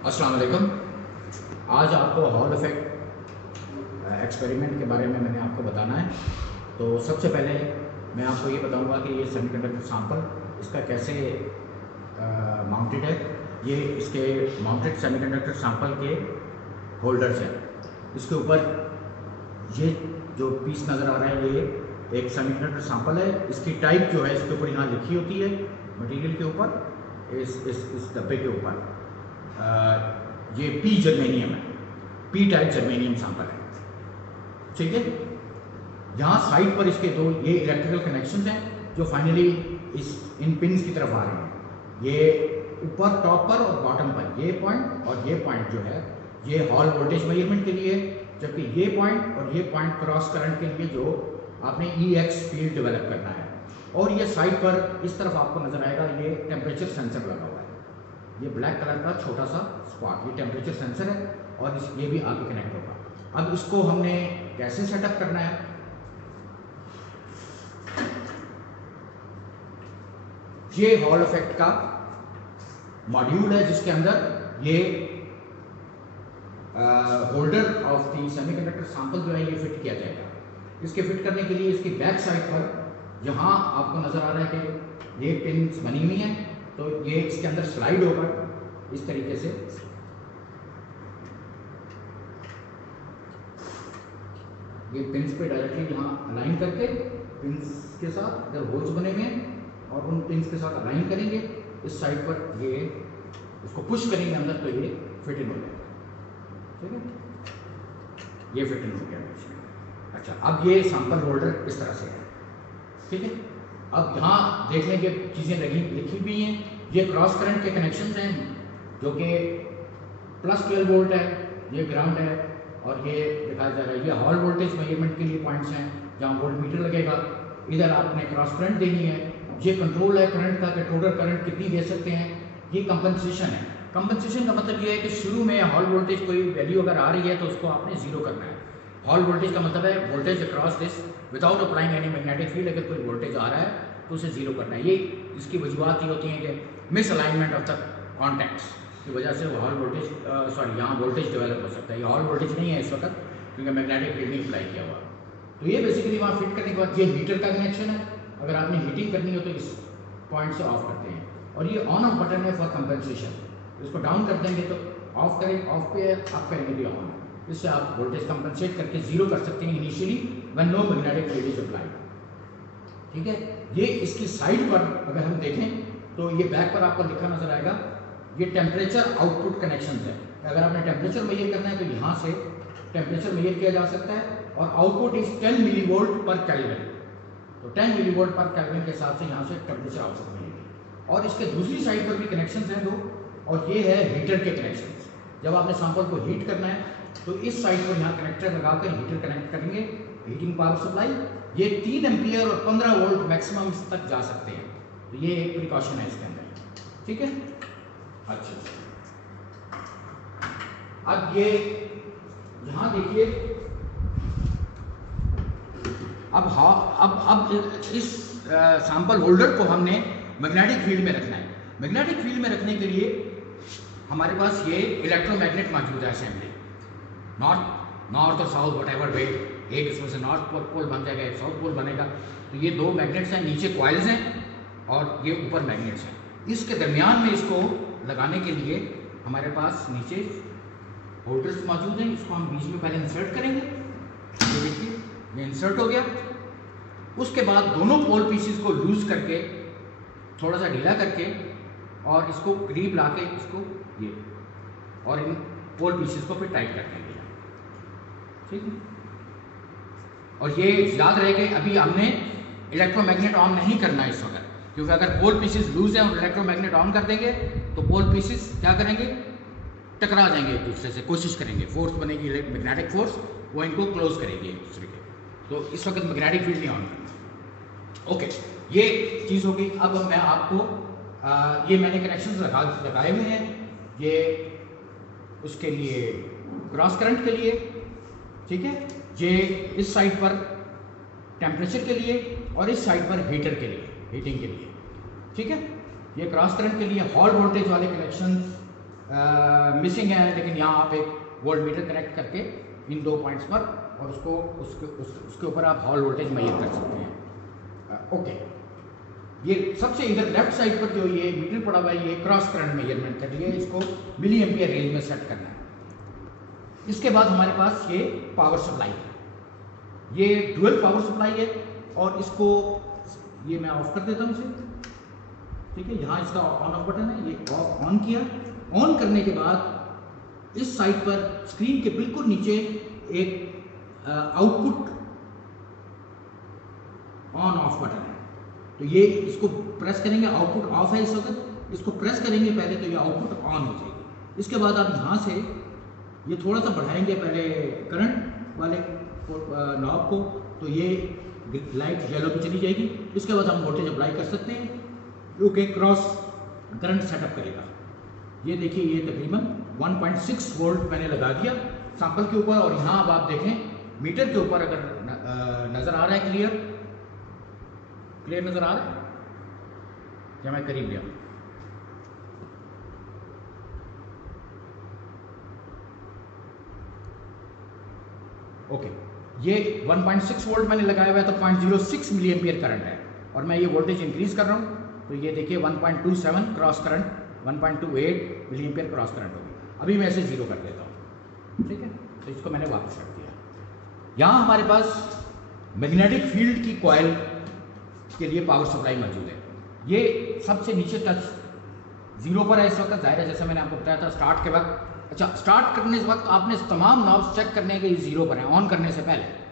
अस्सलाम वालेकुम। आज आपको हॉल इफ़ेक्ट एक्सपेरिमेंट के बारे में मैंने आपको बताना है। तो सबसे पहले मैं आपको ये बताऊंगा कि ये सेमीकंडक्टर सैंपल इसका कैसे माउंटेड है। ये इसके माउंटेड सेमीकंडक्टर सैंपल के होल्डर्स हैं। इसके ऊपर ये जो पीस नज़र आ रहा है ये एक सेमीकंडक्टर सैंपल है। इसकी टाइप जो है इसके ऊपर यहाँ लिखी होती है मटेरियल के ऊपर, इस डब्बे के ऊपर ये पी जर्मेनियम है, पी टाइप जर्मेनियम सैंपल है। ठीक है, यहाँ साइड पर इसके दो ये इलेक्ट्रिकल कनेक्शंस हैं जो फाइनली इन पिन्स की तरफ आ रहे हैं। ये ऊपर टॉप पर और बॉटम पर ये पॉइंट और ये पॉइंट जो है ये हॉल वोल्टेज मेजरमेंट के लिए, जबकि ये पॉइंट और ये पॉइंट क्रॉस करंट के लिए जो आपने EX फील्ड डेवलप करना है। और ये साइड पर इस तरफ आपको नजर आएगा ये टेम्परेचर सेंसर लगा हुआ है। ये ब्लैक कलर का छोटा सा स्पॉट ये टेम्परेचर सेंसर है और ये भी आगे कनेक्ट होगा। अब इसको हमने कैसे सेटअप करना है, ये हॉल इफेक्ट का मॉड्यूल है जिसके अंदर ये holder of the semiconductor sample जो है ये फिट किया जाएगा। इसके फिट करने के लिए इसकी बैक साइड पर जहां आपको नजर आ रहा है कि ये पिन्स बनी हुई हैं, तो ये इसके अंदर स्लाइड होगा इस तरीके से। ये पिन्स पे डायरेक्टली यहाँ अलाइन करके पिन्स के साथ इधर होल्स बने हुए हैं और उन पिन्स के साथ अलाइन करेंगे। इस साइड पर ये इसको पुश करेंगे अंदर तो ये फिट इन हो जाएगा। ठीक है, ये फिट इन हो गया। अच्छा, अब ये सैंपल होल्डर इस तरह से है। ठीक है, अब यहाँ देख लेंगे चीज़ें लिखी हुई हैं। ये क्रॉस करंट के कनेक्शंस हैं जो कि +12 वोल्ट है, ये ग्राउंड है और ये दिखाया जा रहा है ये हॉल वोल्टेज मेजरमेंट के लिए पॉइंट्स हैं जहाँ वोल्ट मीटर लगेगा। इधर आपने क्रॉस करंट देनी है, ये कंट्रोल है करंट का कि टोटल करंट कितनी दे सकते हैं। ये कंपनसेशन है। कंपनसेशन का मतलब ये है कि शुरू में हॉल वोल्टेज कोई वैल्यू अगर आ रही है तो उसको आपने जीरो करना है। हॉल वोल्टेज का मतलब है voltage across this without applying any magnetic field. अगर कोई वोल्टेज आ रहा है तो उसे जीरो करना है। ये इसकी वजूहत ये होती हैं कि miss alignment of the contacts की वजह से हॉल वोल्टेज यहाँ वोल्टेज डेवलप हो सकता है। ये हॉल वोल्टेज नहीं है इस वक्त क्योंकि मैग्नेटिक फील्ड नहीं अप्लाई किया हुआ। तो ये बेसिकली वहाँ फिट करने के बाद ये हीटर का कनेक्शन है। अगर आपने हीटिंग करनी हो तो इस पॉइंट से ऑफ करते हैं और ये ऑन ऑफ बटन है फॉर कंपनसेशन। इसको डाउन कर देंगे तो ऑफ करें, ऑफ पे अप करेंगे तो ऑन। इससे आप वोल्टेज कंपनसेट करके जीरो कर सकते हैं initially when no magnetic field is applied. ठीक है, ये इसकी साइड पर अगर हम देखें तो ये बैक पर आपको लिखा नजर आएगा ये टेम्परेचर आउटपुट कनेक्शन है। अगर आपने टेम्परेचर मेजर करना है तो यहाँ से टेम्परेचर मेजर किया जा सकता है और आउटपुट इज 10 मिलीवोल्ट पर केल्विन। तो 10 मिलीवोल्ट पर केल्विन के हिसाब से यहाँ से टेम्परेचर आउटपुट मिलेगी। और इसके दूसरी साइड पर भी कनेक्शन हैं दो, और ये है हीटर के कनेक्शन। जब आपने सैंपल को हीट करना है तो इस साइड पर यहाँ कनेक्टर लगाकर हीटर कनेक्ट करेंगे, हीटिंग पावर सप्लाई। ये 3 एम्पियर और 15 वोल्ट मैक्सिमम तक जा सकते हैं। तो ये एक प्रिकॉशन है इसके अंदर। ठीक है, अच्छा अब ये यहाँ देखिए, अब इस सैंपल होल्डर को हमने मैग्नेटिक फील्ड में रखना है। मैग्नेटिक फील्ड में रखने के लिए हमारे पास ये इलेक्ट्रोमैग्नेट मौजूद है असेंबली, नॉर्थ और साउथ व्हाटएवर वे। एक इसमें से नॉर्थ पोल बन जाएगा, एक साउथ पोल बनेगा। तो ये दो मैग्नेट्स हैं, नीचे कॉइल्स हैं और ये ऊपर मैग्नेट्स हैं। इसके दरमियान में इसको लगाने के लिए हमारे पास नीचे होल्डर्स मौजूद हैं। इसको हम बीच में पहले इंसर्ट करेंगे। ये देखिए ये इंसर्ट हो गया। उसके बाद दोनों पोल पीसेस को लूज करके थोड़ा सा ढीला करके और इसको करीब ला के इसको ये और इन पोल पीसेस को फिर टाइट कर देंगे। ठीक है, और ये याद रहे कि अभी हमने इलेक्ट्रोमैग्नेट ऑन नहीं करना है इस वक्त, क्योंकि अगर पोल पीसेस लूज हैं और इलेक्ट्रोमैग्नेट ऑन कर देंगे तो पोल पीसेस क्या करेंगे, टकरा जाएंगे एक दूसरे से, कोशिश करेंगे, फोर्स बनेगी मैग्नेटिक फोर्स, वो इनको क्लोज करेगी एक दूसरे के। तो इस वक्त मैग्नेटिक फील्ड नहीं ऑन करना। ओके, ये चीज़ हो गई। अब मैं आपको ये मैंने कनेक्शन लगाए हुए हैं, ये उसके लिए क्रॉस करंट के लिए। ठीक है, ये इस साइड पर टेम्परेचर के लिए और इस साइड पर हीटर के लिए, हीटिंग के लिए। ठीक है, ये क्रॉस करंट के लिए हॉल वोल्टेज वाले कनेक्शन मिसिंग है, लेकिन यहाँ आप एक वोल्ट मीटर कनेक्ट करके इन 2 पॉइंट्स पर और उसके ऊपर आप हॉल वोल्टेज मेजर कर सकते हैं। ओके, ये सबसे इधर लेफ्ट साइड पर जो ये मीटर पड़ा हुआ है ये क्रॉस करंट मेजरमेंट के लिए, इसको मिली एम्पियर रेंज में सेट करना है। इसके बाद हमारे पास ये पावर सप्लाई है, ये डुअल पावर सप्लाई है और इसको ये मैं ऑफ कर देता हूँ इसे, ठीक है। यहाँ इसका ऑन ऑफ बटन है, ये ऑफ ऑन किया। ऑन करने के बाद इस साइड पर स्क्रीन के बिल्कुल नीचे एक आउटपुट ऑन ऑफ बटन है, तो ये इसको प्रेस करेंगे, आउटपुट ऑफ है इस वक्त, इसको प्रेस करेंगे पहले तो ये आउटपुट ऑन हो जाएगी। इसके बाद आप यहाँ से ये थोड़ा सा बढ़ाएंगे पहले करंट वाले नॉब को, तो ये लाइट येलो पे चली जाएगी। इसके बाद हम वोल्टेज अप्लाई कर सकते हैं जो कि क्रॉस करंट सेटअप करेगा। ये देखिए, ये तकरीबन 1.6 वोल्ट मैंने लगा दिया सैंपल के ऊपर, और यहाँ अब आप देखें मीटर के ऊपर अगर नज़र आ रहा है क्लियर नज़र आ रहा है, या मैं करीब लिया, ओके। ये 1.6 वोल्ट मैंने लगाया हुआ है, तो 0.06 मिली एम्पियर करंट है, और मैं ये वोल्टेज इंक्रीज कर रहा हूँ, तो ये देखिए 1.27 cross current, 1.28 milli ampere cross current होगी। अभी मैं इसे 0 कर देता हूँ, ठीक है। तो इसको मैंने वापस रख दिया। यहाँ हमारे पास मैग्नेटिक फील्ड की कॉइल के लिए पावर सप्लाई मौजूद है। ये सबसे नीचे टच 0 पर है इस वक्त, जाहिर है जैसे मैंने आपको बताया था स्टार्ट के वक्त। अच्छा, स्टार्ट करने के वक्त आपने तमाम नॉब्स चेक करने के 0 पर हैं ऑन करने से पहले।